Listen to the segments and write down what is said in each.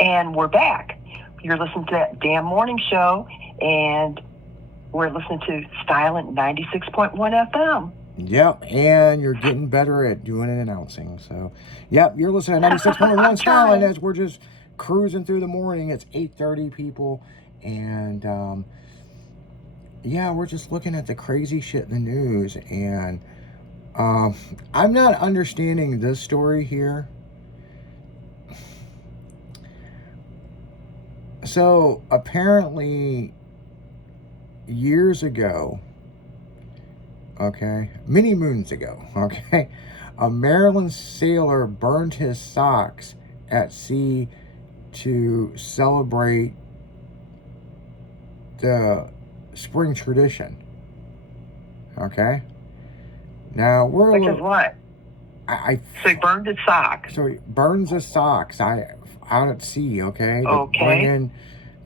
And we're back. You're listening to that damn morning show, and we're listening to Stylent 96.1 FM. Yep, and you're getting better at doing and announcing. So, yep, you're listening to 96.1 Stylent as we're just cruising through the morning. It's 8:30, people, and yeah, we're just looking at the crazy shit in the news, and I'm not understanding this story here. So, apparently, years ago, okay, many moons ago, okay, a Maryland sailor burned his socks at sea to celebrate the spring tradition. Okay? Now, we're Which is what? So he burned his socks. So he burns his socks out at sea, okay? Okay.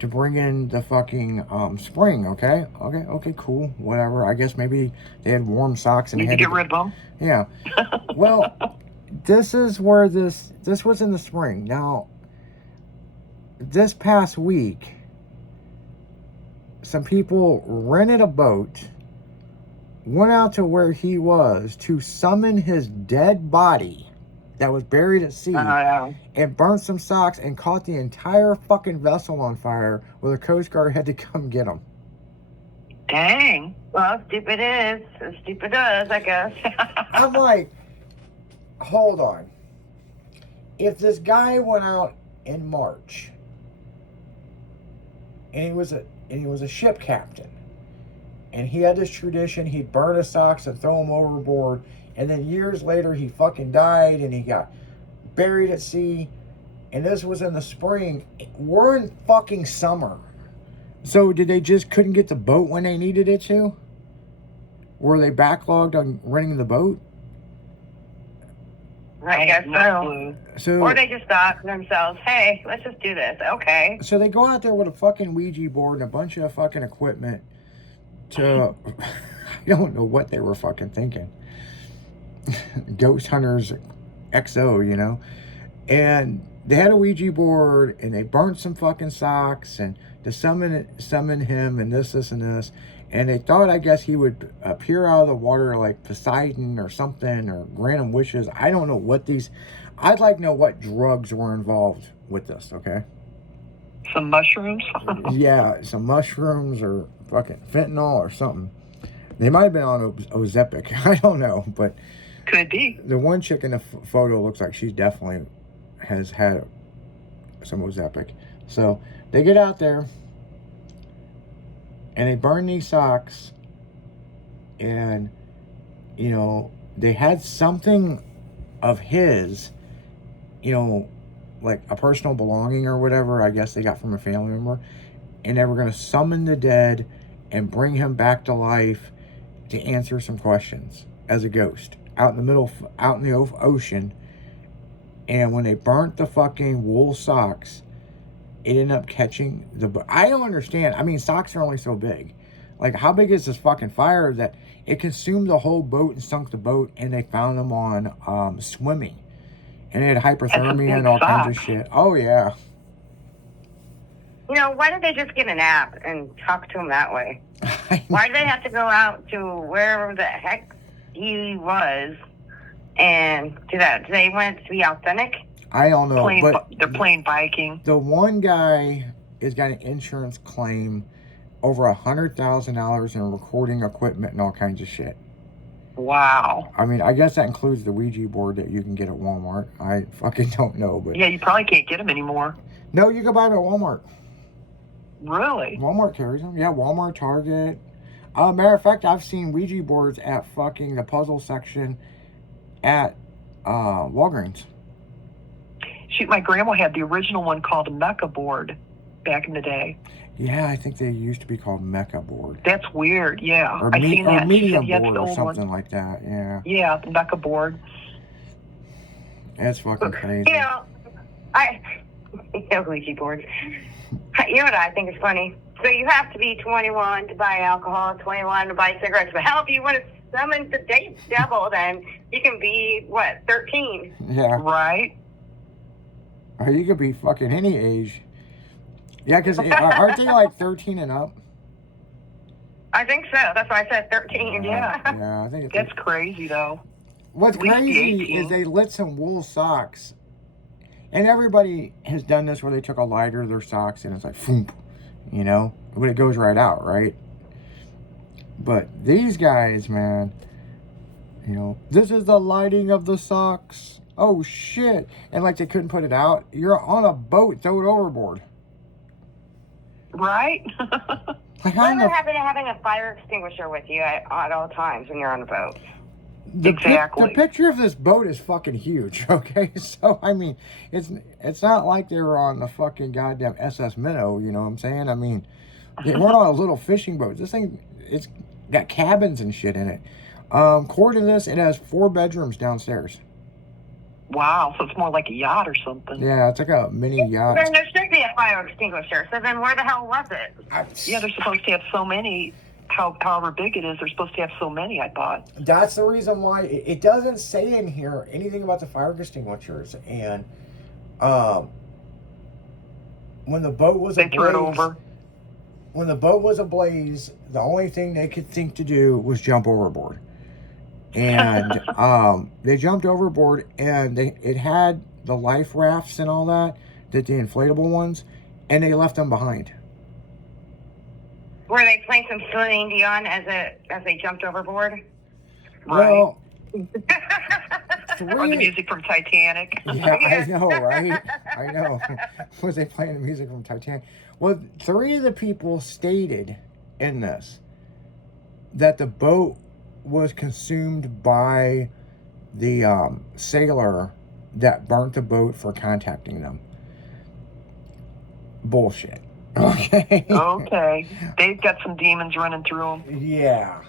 To bring in the fucking spring, okay? Okay, cool, whatever. I guess maybe they had warm socks and they had to get rid of them. Yeah. Well, this is where this was in the spring. Now, this past week, some people rented a boat, went out to where he was to summon his dead body that was buried at sea, and burnt some socks and caught the entire fucking vessel on fire, where the Coast Guard had to come get him. Dang. Well, stupid is as stupid does, I guess. I'm like, hold on. If this guy went out in March, and he was a ship captain, and he had this tradition, he'd burn his socks and throw them overboard, and then years later he fucking died and he got buried at sea, and this was in the spring. We're in fucking summer. So did they just couldn't get the boat when they needed it to? Were they backlogged on renting the boat? I guess so. Or they just thought to themselves, hey, let's just do this. Okay. So they go out there with a fucking Ouija board and a bunch of fucking equipment to... I don't know what they were fucking thinking. Ghost Hunters XO, you know? And they had a Ouija board, and they burnt some fucking socks, and to summon him, and this, and this. And they thought, I guess, he would appear out of the water like Poseidon or something, or grant him wishes. I don't know what these... I'd like to know what drugs were involved with this, okay? Some mushrooms? Yeah, some mushrooms or fucking fentanyl or something. They might have been on Ozempic. I don't know, but... Could be. The one chick in the photo looks like she definitely has had some Ozempic. So, they get out there, and they burn these socks, and, you know, they had something of his, you know, like a personal belonging or whatever, I guess they got from a family member, and they were going to summon the dead and bring him back to life to answer some questions as a ghost out in the ocean. And when they burnt the fucking wool socks, it ended up catching the... I don't understand. I mean, socks are only so big. Like, how big is this fucking fire that it consumed the whole boat and sunk the boat, and they found them on swimming. And it had hyperthermia and all kinds of shit. Oh, yeah. You know, why don't they just get an app and talk to him that way? Why do they have to go out to wherever the heck he was and do that? Do they want it to be authentic? I don't know. They're playing biking. The one guy has got an insurance claim over $100,000 in recording equipment and all kinds of shit. Wow. I mean, I guess that includes the Ouija board that you can get at Walmart. I fucking don't know, but... Yeah, you probably can't get them anymore. No, you can buy them at Walmart. Really? Walmart carries them. Yeah, Walmart, Target. Matter of fact, I've seen Ouija boards at fucking the puzzle section at Walgreens. Shoot, my grandma had the original one called a Mecca board back in the day. Yeah, I think they used to be called Mecca board. That's weird, yeah. Or, seen that. Or medium board or something like that, yeah. Yeah, the Mecca board. That's fucking crazy. You know, Ouija boards. You know what I think is funny? So you have to be 21 to buy alcohol, 21 to buy cigarettes. But hell, if you want to summon the devil, then you can be, 13? Yeah. Right. Or you could be fucking any age. Yeah, because aren't they like 13 and up? I think so. That's why I said 13. Yeah. Yeah, I think it's That's crazy, though. What's At least the crazy 18. is they lit some wool socks. And everybody has done this where they took a lighter to their socks and it's like, foom, you know? But it goes right out, right? But these guys, man, you know, this is the lighting of the socks. Oh, shit. And like they couldn't put it out. You're on a boat, throw it overboard. Right? Like, how in What the happened to having a fire extinguisher with you at all times when you're on a boat? Exactly. The picture of this boat is fucking huge, okay? So, I mean, it's not like they were on the fucking goddamn SS Minnow, you know what I'm saying? I mean, they weren't on a little fishing boat. This thing, it's got cabins and shit in it. According to this, it has 4 bedrooms downstairs. Wow, so it's more like a yacht or something. Yeah, it's like a mini yacht. Then there should be a fire extinguisher. So then where the hell was it? Yeah, they're supposed to have so many. However big it is, they're supposed to have so many, I thought. That's the reason why it doesn't say in here anything about the fire extinguishers. And when the boat was They threw it ablaze, over. when the boat was ablaze, the only thing they could think to do was jump overboard. And they jumped overboard, and it had the life rafts and all that, the inflatable ones, and they left them behind. Were they playing some Celine Dion as they jumped overboard? Right. Well, Or the three, music from Titanic. yeah, I know, right? I know. Was they playing the music from Titanic? Well, 3 of the people stated in this that the boat was consumed by the sailor that burnt the boat for contacting them. Bullshit. Okay. Okay. They've got some demons running through them. Yeah.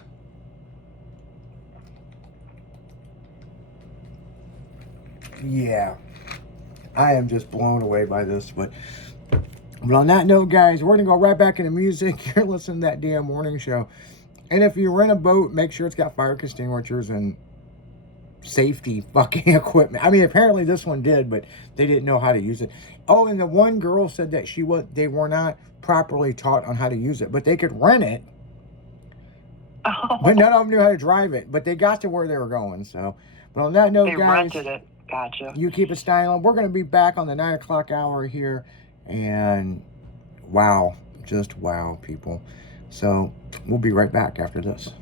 Yeah. I am just blown away by this, but on that note, guys, we're gonna go right back into music. You're listening to That Damn Morning Show. And if you rent a boat, make sure it's got fire extinguishers and safety fucking equipment. I mean, apparently this one did, but they didn't know how to use it. Oh, and the one girl said that they were not properly taught on how to use it, but they could rent it. Oh, But none of them knew how to drive it. But they got to where they were going. So, but on that note, they guys, rented it. Gotcha. you keep it styling. We're going to be back on the 9 o'clock hour here. And wow, just wow, people. So we'll be right back after this.